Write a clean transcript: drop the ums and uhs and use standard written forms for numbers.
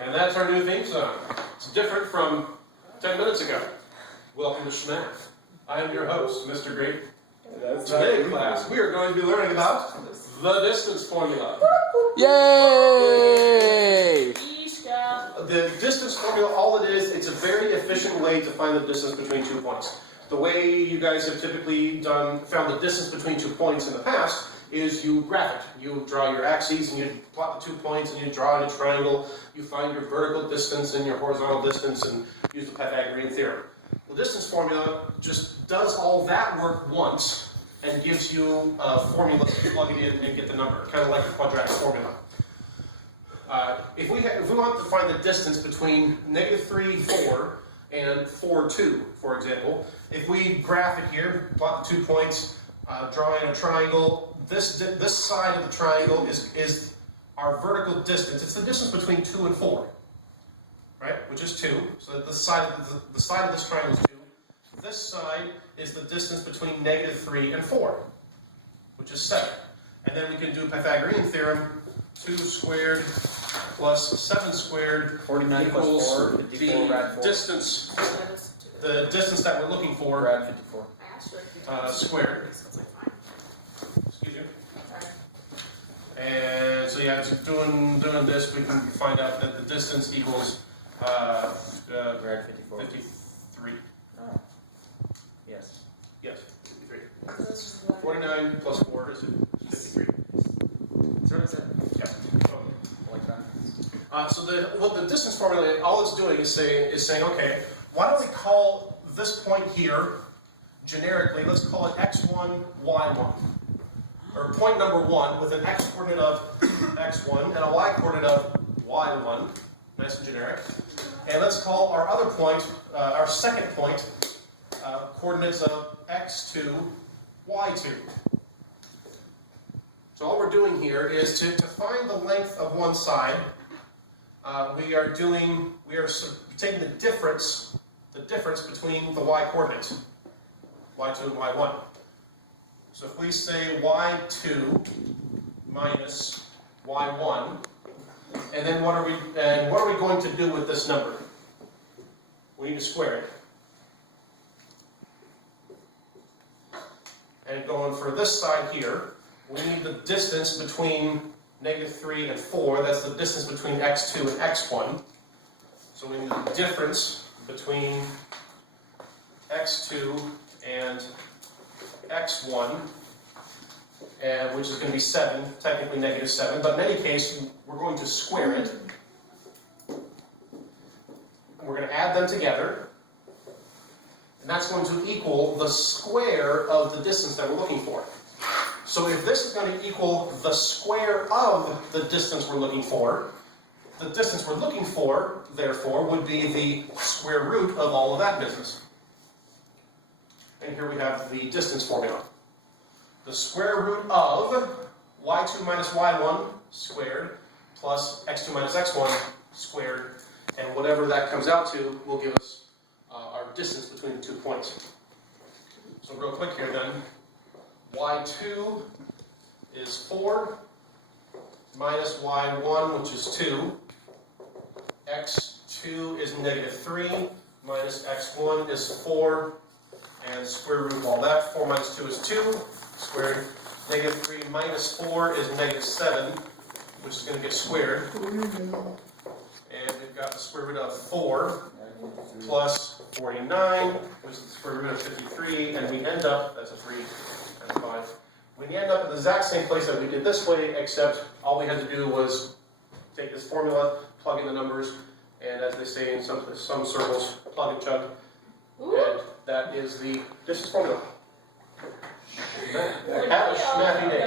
And that's our new theme song. It's different from 10 minutes ago. Welcome to SCHMAF. I am your host, Mr. Grady. Today, class, we are going to be learning about the distance formula. Yay! The distance formula, all it is, it's a very efficient way to find the distance between 2 points. The way you guys have typically found the distance between 2 points in the past is you graph it. You draw your axes and you plot the 2 points and you draw in a triangle. You find your vertical distance and your horizontal distance and use the Pythagorean theorem. The distance formula just does all that work once and gives you a formula to plug it in and get the number, kind of like a quadratic formula. If we want to find the distance between -3, 4 and 4, 2, for example, if we graph it here, plot the 2 points, draw in a triangle, this side of the triangle is our vertical distance. It's the distance between 2 and 4, right? Which is 2. So the side of this triangle is 2. This side is the distance between -3 and 4, which is 7. And then we can do Pythagorean theorem. 2 squared plus 7 squared 49 plus equals 4, 54, rad 4. the distance that we're looking for, Rad 54. squared. Excuse me. And so yeah, just doing this, we can find out that the distance equals Rad 54. 53. Oh. Yes. Yes, 53. 49 plus 4 is 53. So what is that? Yeah. Like that? So the distance formula, all it's doing is saying, okay, why don't we call this point here generically? Let's call it x1, y1, or point number 1 with an x coordinate of x1 and a y coordinate of y1, nice and generic. And let's call our other point, our second point, coordinates of x2, y2. So all we're doing here is to find the length of one side. We are taking the difference between the y coordinates, y2 and y1. So if we say y2 minus y1, and then what are we going to do with this number? We need to square it. And going for this side here, we need the distance between -3 and 4. That's the distance between x2 and x1. So we need the difference between x2 and x1, which is going to be 7, technically -7. But in any case, we're going to square it. We're going to add them together. And that's going to equal the square of the distance that we're looking for. So if this is going to equal the square of the distance we're looking for, the distance we're looking for, therefore, would be the square root of all of that distance. And here we have the distance formula. The square root of y2 minus y1 squared plus x2 minus x1 squared, and whatever that comes out to will give us our distance between the 2 points. So real quick here then. y2 is 4 minus y1, which is 2. x2 is -3 minus x1 is 4. And square root of all that, 4 minus 2 is 2. Squared. -3 minus 4 is -7, which is going to get squared. And we've got the square root of 4 plus 49, which is the square root of 53. And we end up, that's a 3. 5. We end up in the exact same place that we did this way, except all we had to do was take this formula, plug in the numbers, and as they say in some circles, plug and chug. And that is the distance formula. Have a SCHMAFy day.